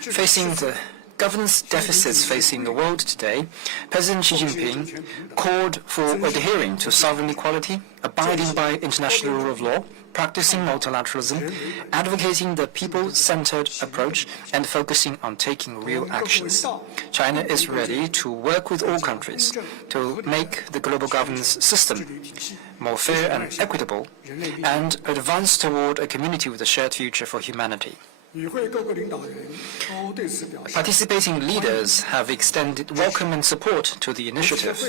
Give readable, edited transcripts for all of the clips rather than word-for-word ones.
Facing the governance deficits facing the world today, President Xi Jinping called for adhering to sovereign equality, abiding by international rule of law, practicing multilateralism, advocating the people-centered approach, and focusing on taking real actions. China is ready to work with all countries to make the global governance system more fair and equitable, and advance toward a community with a shared future for humanity. Participating leaders have extended welcome and support to the initiative,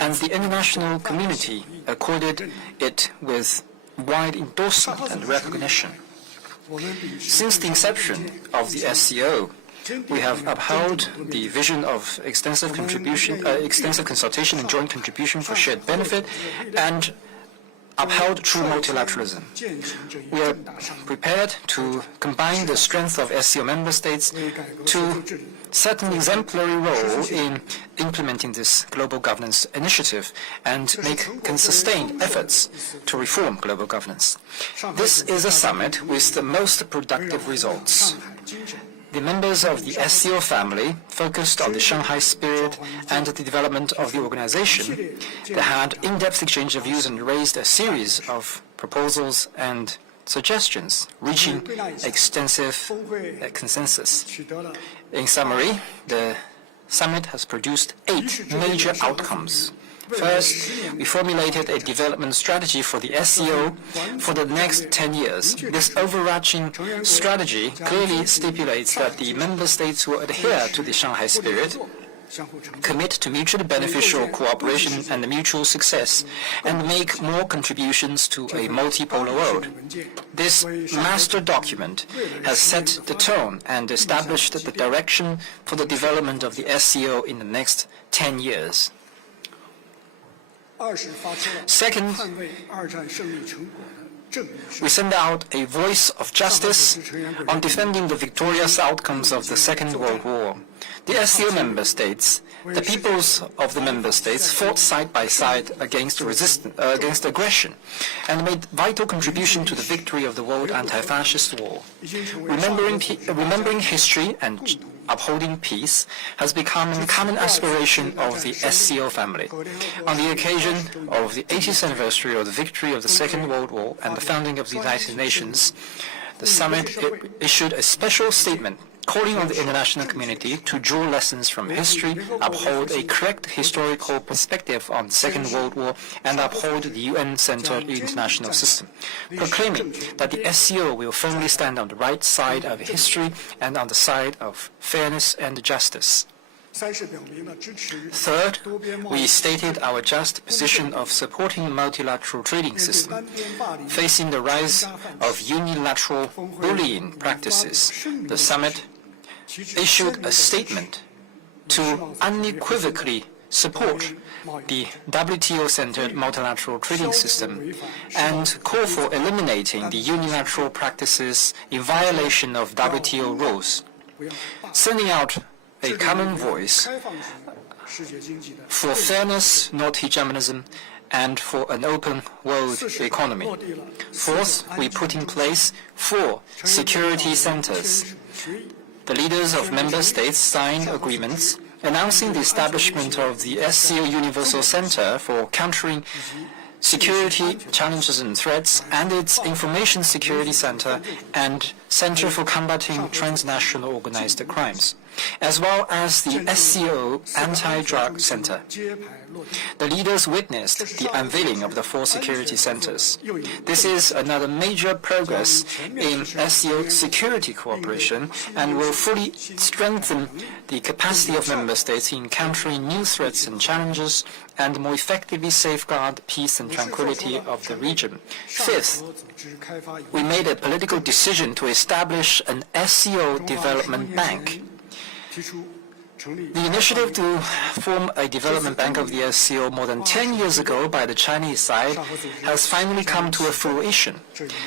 and the international community accorded it with wide endorsement and recognition. Since the inception of the SCO, we have upheld the vision of extensive consultation and joint contribution for shared benefit, and upheld true multilateralism. We are prepared to combine the strength of SCO member states to set an exemplary role in implementing this global governance initiative and make sustained efforts to reform global governance. This is a summit with the most productive results. The members of the SCO family focused on the Shanghai spirit and the development of the organization. They had in-depth exchange of views and raised a series of proposals and suggestions, reaching extensive consensus. In summary, the summit has produced 8 major outcomes. First, we formulated a development strategy for the SCO for the next 10 years. This overarching strategy clearly stipulates that the member states will adhere to the Shanghai spirit, commit to mutually beneficial cooperation and mutual success, and make more contributions to a multipolar world. This master document has set the tone and established the direction for the development of the SCO in the next 10 years. Second, we send out a voice of justice on defending the victorious outcomes of the Second World War. The SCO member states, the peoples of the member states, fought side by side against aggression and made vital contribution to the victory of the world anti-fascist war. Remembering history and upholding peace has become a common aspiration of the SCO family. On the occasion of the 80th anniversary of the victory of the Second World War and the founding of the United Nations, the summit issued a special statement calling on the international community to draw lessons from history, uphold a correct historical perspective on the Second World War, and uphold the UN-centered international system, proclaiming that the SCO will firmly stand on the right side of history and on the side of fairness and justice. Third, we stated our just position of supporting the multilateral trading system. Facing the rise of unilateral bullying practices, the summit issued a statement to unequivocally support the WTO-centered multilateral trading system and call for eliminating the unilateral practices in violation of WTO rules, sending out a common voice for fairness, not hegemonism, and for an open world economy. Fourth, we put in place 4 security centers. The leaders of member states signed agreements announcing the establishment of the SCO Universal Center for countering security challenges and threats, and its Information Security Center and Center for Combating Transnational Organized Crimes, as well as the SCO Anti-Drug Center. The leaders witnessed the unveiling of the 4 security centers. This is another major progress in SCO security cooperation and will fully strengthen the capacity of member states in countering new threats and challenges and more effectively safeguard peace and tranquility of the region. Fifth, we made a political decision to establish an SCO development bank. The initiative to form a development bank of the SCO more than 10 years ago by the Chinese side has finally come to a fruition.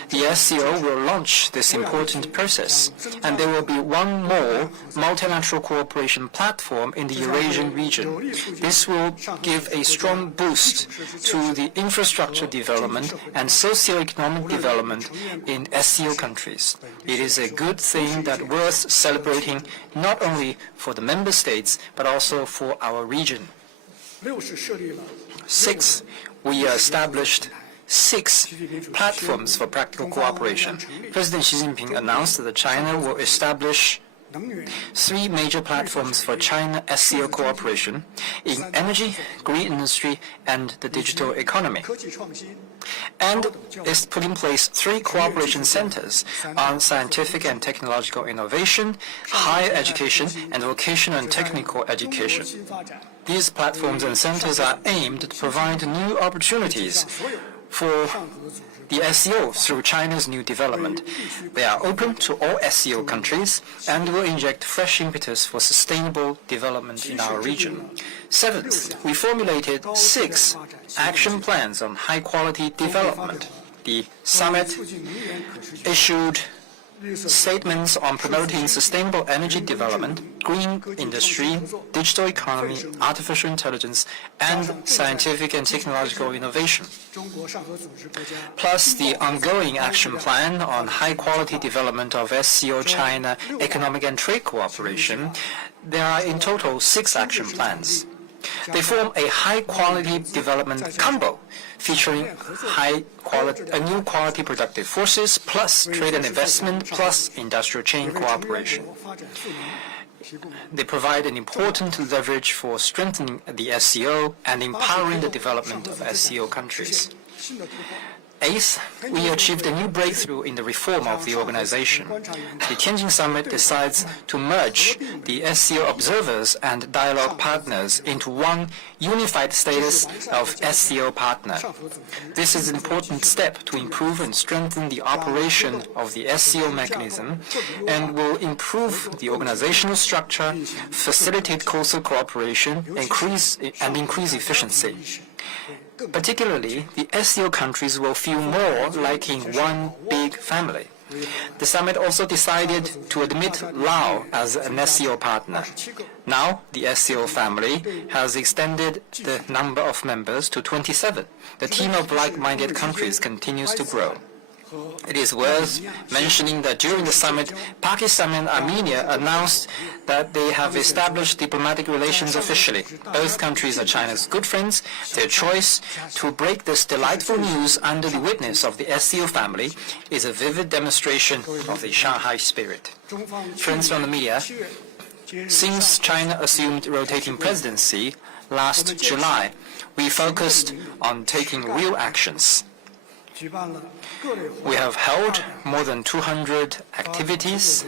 The SCO will launch this important process, and there will be one more multilateral cooperation platform in the Eurasian region. This will give a strong boost to the infrastructure development and socio-economic development in SCO countries. It is a good thing that worth celebrating not only for the member states, but also for our region. 6. We established 6 platforms for practical cooperation. President Xi Jinping announced that China will establish 3 major platforms for China-SCO cooperation in energy, green industry, and the digital economy. And is put in place 3 cooperation centers on scientific and technological innovation, higher education, and vocational and technical education. These platforms and centers are aimed to provide new opportunities for the SCO through China's new development. They are open to all SCO countries and will inject fresh impetus for sustainable development in our region. 7th, we formulated 6 action plans on high-quality development. The summit issued statements on promoting sustainable energy development, green industry, digital economy, artificial intelligence, and scientific and technological innovation. Plus the ongoing action plan on high-quality development of SCO China economic and trade cooperation. There are in total 6 action plans. They form a high-quality development combo featuring new quality productive forces plus trade and investment plus industrial chain cooperation. They provide an important leverage for strengthening the SCO and empowering the development of SCO countries. 8th, we achieved a new breakthrough in the reform of the organization. The Tianjin Summit decides to merge the SCO observers and dialogue partners into one unified status of SCO partner. This is an important step to improve and strengthen the operation of the SCO mechanism and will improve the organizational structure, facilitate closer cooperation, and increase efficiency. Particularly, the SCO countries will feel more like in one big family. The summit also decided to admit Laos as an SCO partner. Now, the SCO family has extended the number of members to 27. The team of like-minded countries continues to grow. It is worth mentioning that during the summit, Pakistan and Armenia announced that they have established diplomatic relations officially. Both countries are China's good friends. Their choice to break this delightful news under the witness of the SCO family is a vivid demonstration of the Shanghai spirit. Friends from the media, since China assumed rotating presidency last July, we focused on taking real actions. We have held more than 200 activities,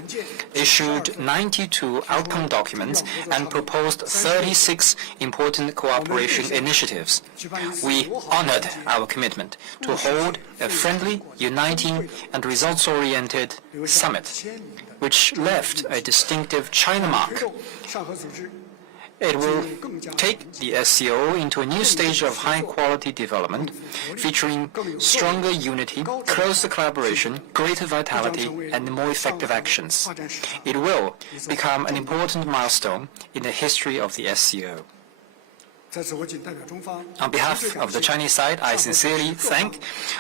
issued 92 outcome documents, and proposed 36 important cooperation initiatives. We honored our commitment to hold a friendly, uniting, and results-oriented summit, which left a distinctive China mark. It will take the SCO into a new stage of high-quality development, featuring stronger unity, closer collaboration, greater vitality, and more effective actions. It will become an important milestone in the history of the SCO. On behalf of the Chinese side, I sincerely thank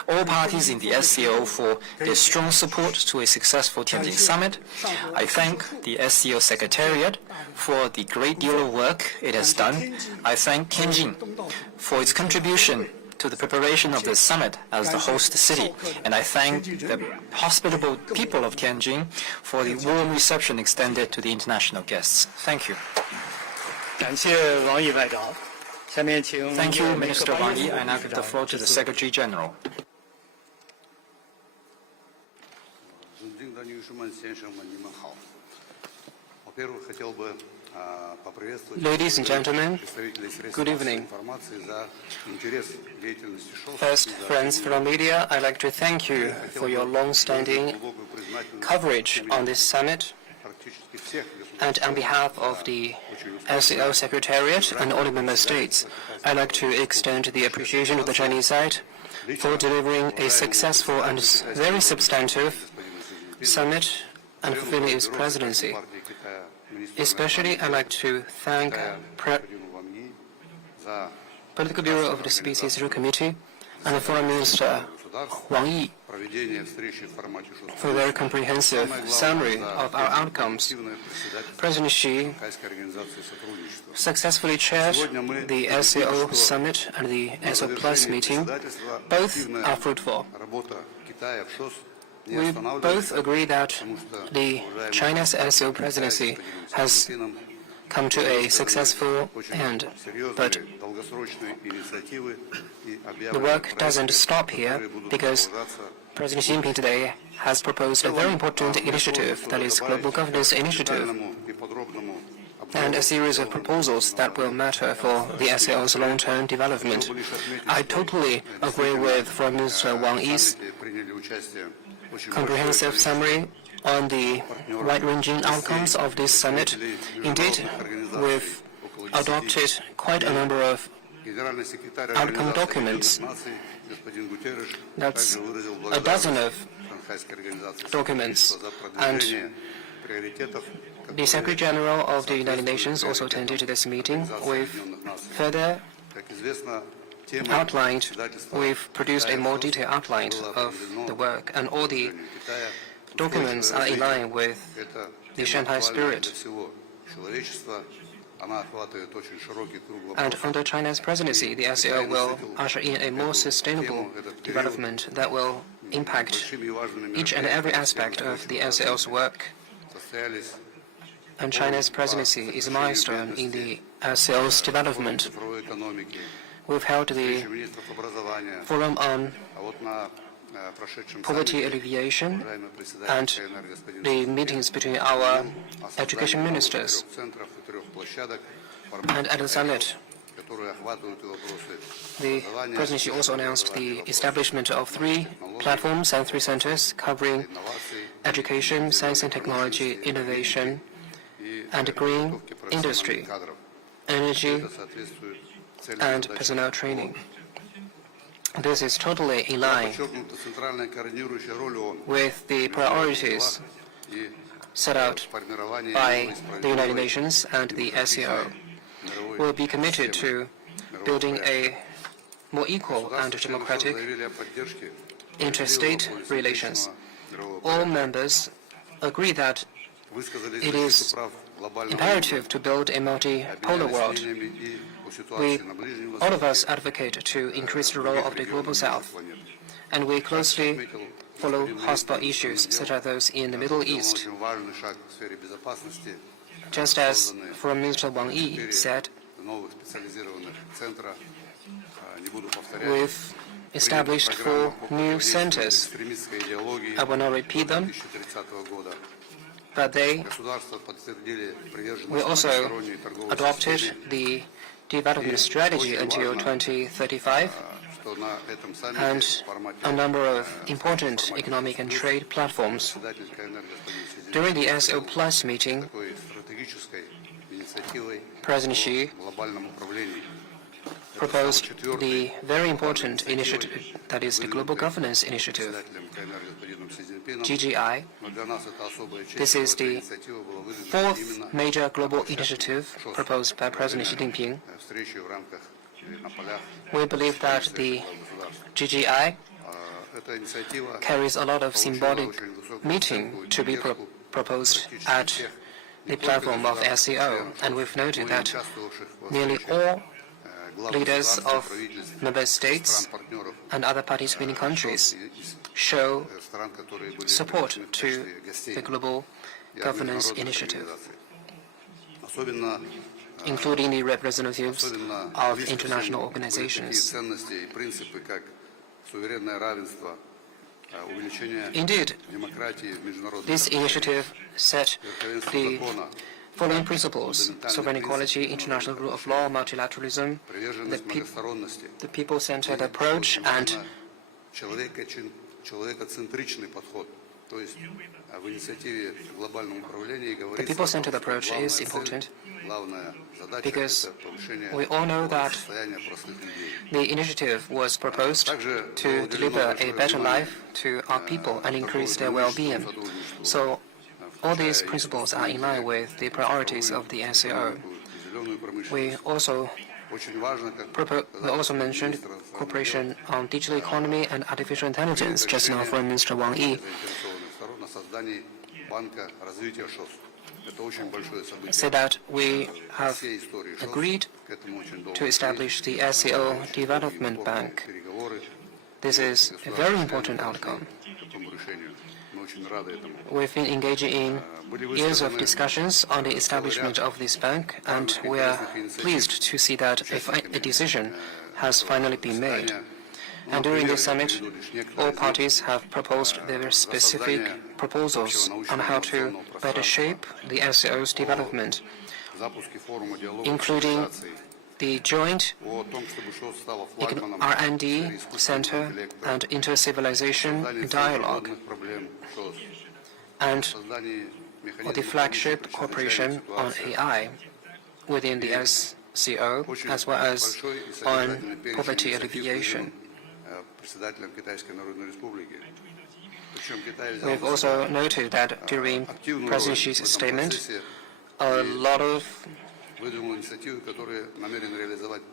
all parties in the SCO for their strong support to a successful Tianjin Summit. I thank the SCO Secretariat for the great deal of work it has done. I thank Tianjin for its contribution to the preparation of this summit as the host city. And I thank the hospitable people of Tianjin for the warm reception extended to the international guests. Thank you. Thank you, Minister Wang Yi. I now give the floor to the Secretary General. Ladies and gentlemen, good evening. First, friends from media, I'd like to thank you for your long-standing coverage on this summit And on behalf of the SCO Secretariat and all the member states, I'd like to extend the appreciation of the Chinese side for delivering a successful and very substantive summit and fulfilling its presidency. Especially, I'd like to thank Political Bureau of the CPC Committee and the Foreign Minister Wang Yi for their comprehensive summary of our outcomes. President Xi successfully chaired the SCO Summit and the SCO Plus meeting. Both are fruitful. We both agree that the China's SCO presidency has come to a successful end, but the work doesn't stop here because President Xi Jinping today has proposed a very important initiative, that is Global Governance Initiative, and a series of proposals that will matter for the SCO's long-term development. I totally agree with Foreign Minister Wang Yi's comprehensive summary on the wide-ranging outcomes of this summit. Indeed, we've adopted quite a number of outcome documents. That's a dozen of documents. And the Secretary General of the United Nations also attended this meeting. We've further outlined, we've produced a more detailed outline of the work, and all the documents are in line with the Shanghai spirit. And under China's presidency, the SCO will usher in a more sustainable development that will impact each and every aspect of the SCO's work. And China's presidency is a milestone in the SCO's development. We've held the Forum on Poverty Alleviation and the meetings between our education ministers. And at the summit, the presidency also announced the establishment of 3 platforms and 3 centers covering education, science and technology, innovation, and green industry, energy, and personnel training. This is totally in line with the priorities set out by the United Nations and the SCO. We'll be committed to building a more equal and democratic interstate relations. All members agree that it is imperative to build a multipolar world. All of us advocate to increase the role of the Global South, and we closely follow hotspot issues such as those in the Middle East. Just as Foreign Minister Wang Yi said, we've established 4 new centers. I will not repeat them, but we also adopted the development strategy until 2035 and a number of important economic and trade platforms. During the SCO Plus meeting, President Xi proposed the very important initiative, that is the Global Governance Initiative, GGI. This is the 4th major global initiative proposed by President Xi Jinping. We believe that the GGI carries a lot of symbolic meaning to be proposed at the platform of SCO, and we've noted that nearly all leaders of member states and other participating countries show support to the Global Governance Initiative, including the representatives of international organizations. Indeed, this initiative set the following principles: sovereign equality, international rule of law, multilateralism, the people-centered approach, and The people-centered approach is important because we all know that the initiative was proposed to deliver a better life to our people and increase their well-being. So all these principles are in line with the priorities of the SCO. We also mentioned cooperation on digital economy and artificial intelligence just now from Mr. Wang Yi. Say that we have agreed to establish the SCO Development Bank. This is a very important outcome. We've been engaging in years of discussions on the establishment of this bank, and we are pleased to see that a decision has finally been made. And during this summit, all parties have proposed their specific proposals on how to better shape the SCO's development, including the joint R&D Center and inter-civilization dialogue, and the flagship cooperation on AI within the SCO, as well as on poverty alleviation. We've also noted that during President Xi's statement, a lot of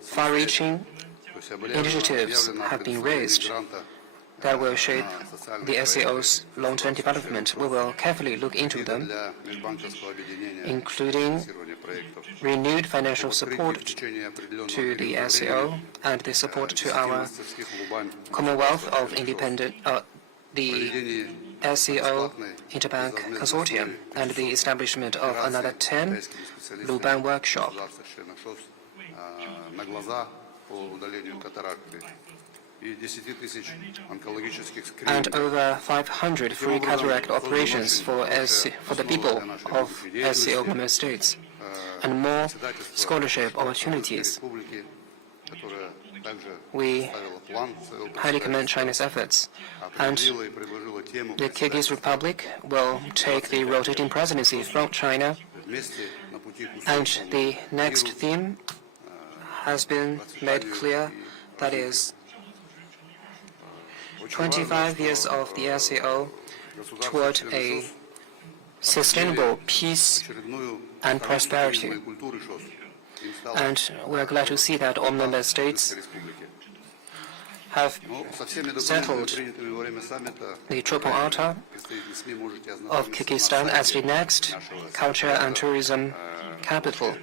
far-reaching initiatives have been raised that will shape the SCO's long-term development. We will carefully look into them, including renewed financial support to the SCO and the support to our Commonwealth of Independent, the SCO Interbank Consortium, and the establishment of another 10 Luban workshop. And over 500 free cataract operations for the people of SCO member states, and more scholarship opportunities. We highly commend China's efforts, and the Kyrgyz Republic will take the rotating presidency from China, and the next theme has been made clear, that is 25 years of the SCO toward a sustainable peace and prosperity. And we are glad to see that all member states have settled the Chopin Altar of Kyrgyzstan as the next culture and tourism capital.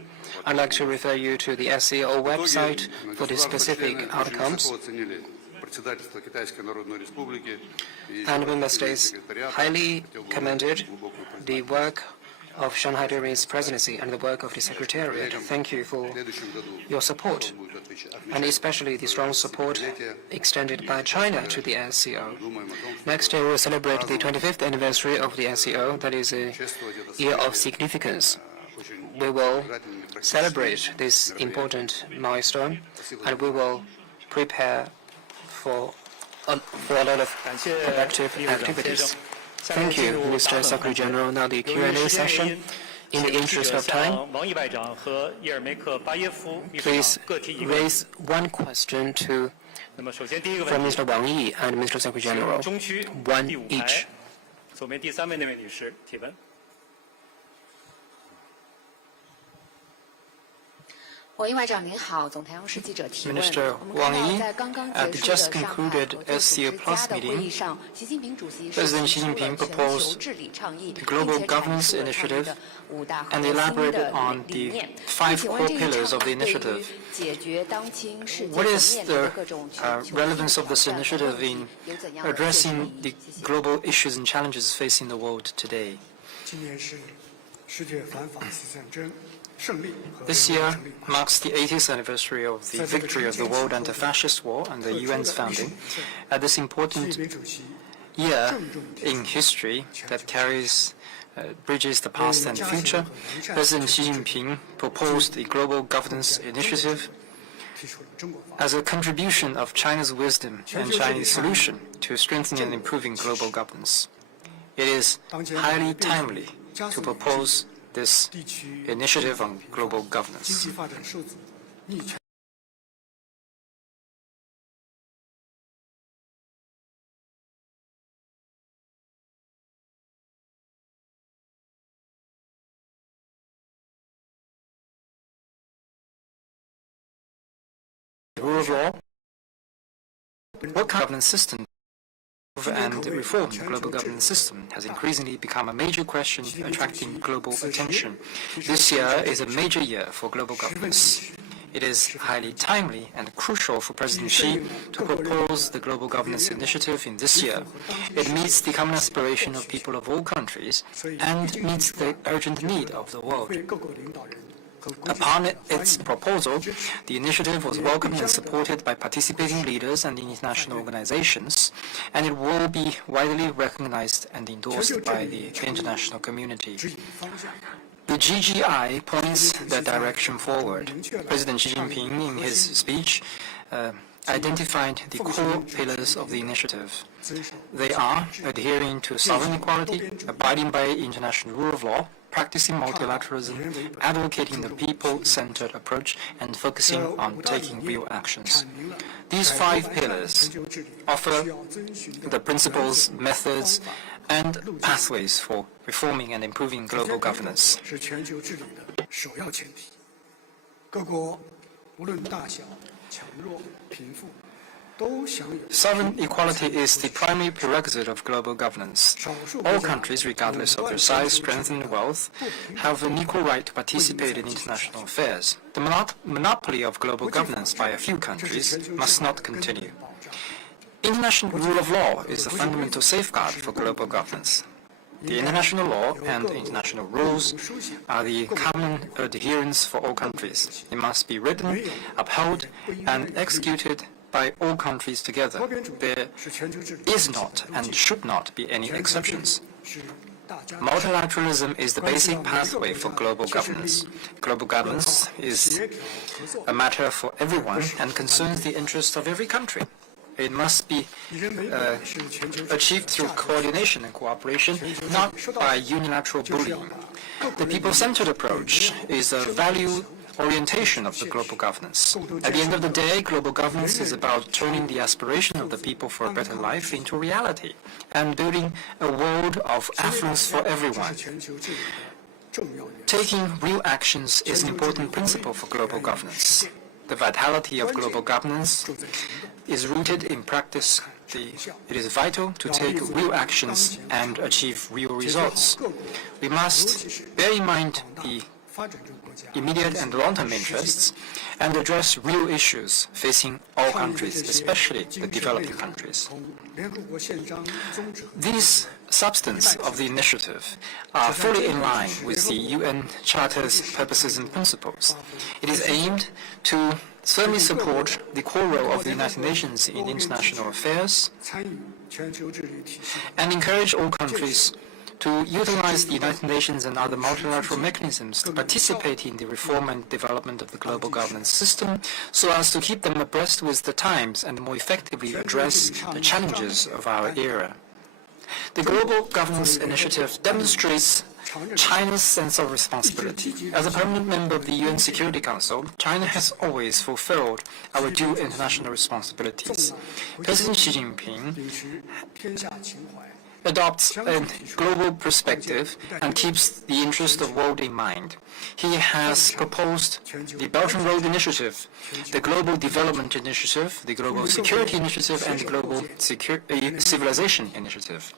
I'd like to refer you to the SCO website for the specific outcomes. And member states highly commended the work of Shanghai during its presidency and the work of the Secretariat. Thank you for your support, and especially the strong support extended by China to the SCO. Next year, we'll celebrate the 25th anniversary of the SCO. That is a year of significance. We will celebrate this important milestone, and we will prepare for a lot of productive activities. Thank you, Mr. Secretary General. Now the Q&A session. In the interest of time, please raise one question from Mr. Wang Yi and Mr. Secretary General. One each. Minister Wang Yi, at the just concluded SCO Plus meeting, President Xi Jinping proposed the Global Governance Initiative and elaborated on the 5 core pillars of the initiative. What is the relevance of this initiative in addressing the global issues and challenges facing the world today? This year marks the 80th anniversary of the victory of the World Anti-Fascist War and the UN's founding. At this important year in history that bridges the past and the future, President Xi Jinping proposed the Global Governance Initiative as a contribution of China's wisdom and Chinese solution to strengthening and improving global governance. it is highly timely to propose this initiative on global governance. The rule of law, what kind of governance system and reform the global governance system has increasingly become a major question attracting global attention. This year is a major year for global governance. It is highly timely and crucial for President Xi to propose the Global Governance Initiative in this year. It meets the common aspiration of people of all countries and meets the urgent need of the world. Upon its proposal, the initiative was welcomed and supported by participating leaders and international organizations, and it will be widely recognized and endorsed by the international community. The GGI points the direction forward. President Xi Jinping, in his speech, identified the core pillars of the initiative. They are adhering to sovereign equality, abiding by international rule of law, practicing multilateralism, advocating the people-centered approach, and focusing on taking real actions. These 5 pillars offer the principles, methods, and pathways for reforming and improving global governance. Sovereign equality is the primary prerequisite of global governance. All countries, regardless of their size, strength, and wealth, have an equal right to participate in international affairs. The monopoly of global governance by a few countries must not continue. International rule of law is the fundamental safeguard for global governance. The international law and international rules are the common adherence for all countries. It must be written, upheld, and executed by all countries together. There is not and should not be any exceptions. Multilateralism is the basic pathway for global governance. Global governance is a matter for everyone and concerns the interests of every country. It must be achieved through coordination and cooperation, not by unilateral bullying. The people-centered approach is a value orientation of the global governance. At the end of the day, global governance is about turning the aspiration of the people for a better life into reality and building a world of affluence for everyone. Taking real actions is an important principle for global governance. The vitality of global governance is rooted in practice. It is vital to take real actions and achieve real results. We must bear in mind the immediate and long-term interests and address real issues facing all countries, especially the developing countries. These substance of the initiative are fully in line with the UN Charter's purposes and principles. It is aimed to firmly support the core role of the United Nations in international affairs and encourage all countries to utilize the United Nations and other multilateral mechanisms to participate in the reform and development of the global governance system so as to keep them abreast with the times and more effectively address the challenges of our era. The Global Governance Initiative demonstrates China's sense of responsibility. As a permanent member of the UN Security Council, China has always fulfilled our due international responsibilities. President Xi Jinping adopts a global perspective and keeps the interest of the world in mind. He has proposed the Belt and Road Initiative, the Global Development Initiative, the Global Security Initiative, and the Global Civilization Initiative.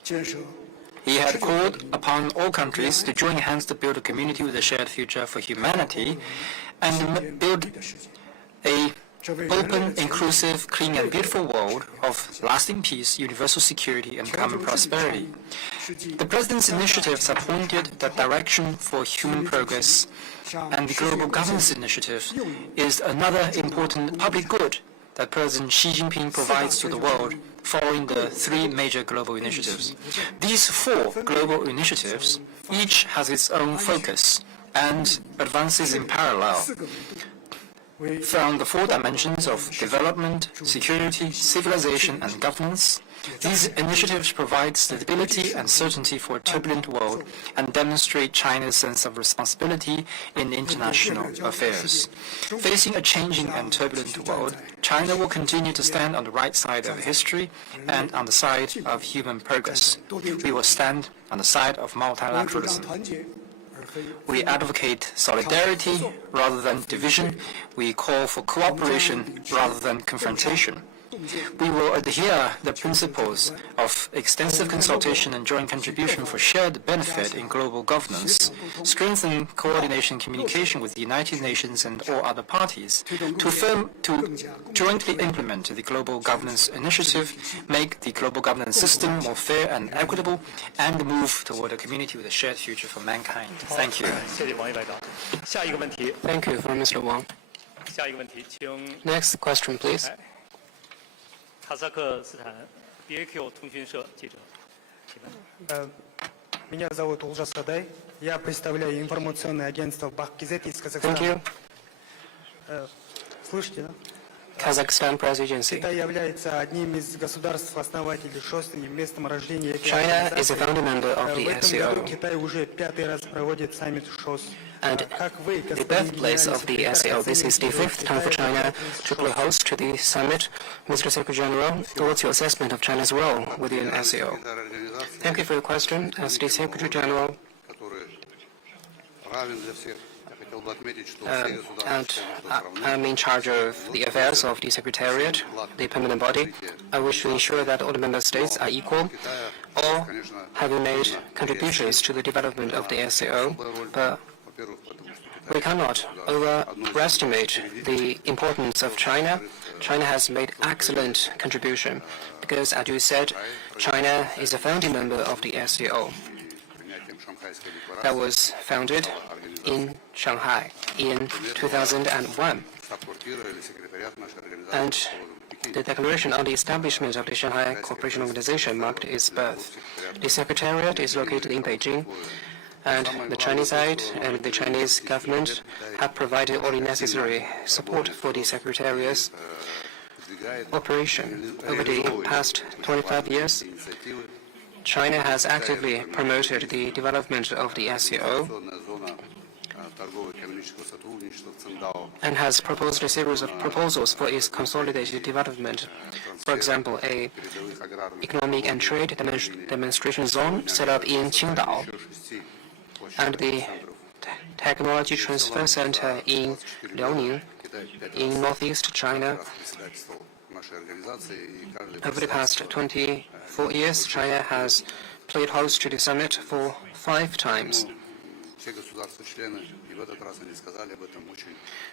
He had called upon all countries to join hands to build a community with a shared future for humanity and build a open, inclusive, clean and beautiful world of lasting peace, universal security and common prosperity. The President's initiatives have pointed the direction for human progress, and the Global Governance Initiative is another important public good that President Xi Jinping provides to the world following the 3 major global initiatives. These 4 global initiatives each has its own focus and advances in parallel. From the four dimensions of development, security, civilization, and governance, these initiatives provide stability and certainty for a turbulent world and demonstrate China's sense of responsibility in international affairs. Facing a changing and turbulent world, China will continue to stand on the right side of history and on the side of human progress. We will stand on the side of multilateralism. We advocate solidarity rather than division. We call for cooperation rather than confrontation. We will adhere the principles of extensive consultation and joint contribution for shared benefit in global governance, strengthen coordination communication with the United Nations and all other parties, to jointly implement the global governance initiative, make the global governance system more fair and equitable, and move toward a community with a shared future for mankind. Thank you. Thank you, Mr. Wang. Next question, please. Меня зовут Улжас Садай. Я представляю информационное агентство Бах-Кизет из Thank you. Казахстана. Слышите, да? Kazakhstan Press Agency. Китай является одним из государств-основателей ШОС и местом рождения этой China is a организации. founding member of В the этом году SCO Китай уже 5-й раз проводит саммит ШОС. and the birthplace of the SCO. This is the fifth time for China to play host to the summit. Mr. Secretary General, what's your assessment of China's role within SCO? Thank you for your question. As the Secretary General, and I'm in charge of the affairs of the Secretariat, the permanent body. I wish to ensure that all the member states are equal, all having made contributions to the development of the SCO, but we cannot overestimate the importance of China. China has made excellent contribution because, as you said, China is a founding member of the SCO that was founded in Shanghai in 2001. And the declaration on the establishment of the Shanghai Cooperation Organization marked its birth. The Secretariat is located in Beijing, and the Chinese side and the Chinese government have provided all the necessary support for the Secretariat's operation. Over the past 25 years, China has actively promoted the development of the SCO and has proposed a series of proposals for its consolidated development. For example, a economic and trade demonstration zone set up in Qingdao, and the Technology Transfer Center in Liaoning in northeast China. Over the past 24 years, China has played host to the summit for 5 times,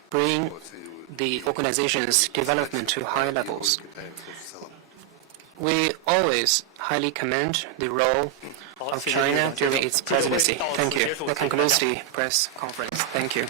bringing the organization's development to high levels. We always highly commend the role of China during its presidency. Thank you. That concludes the press conference. Thank you.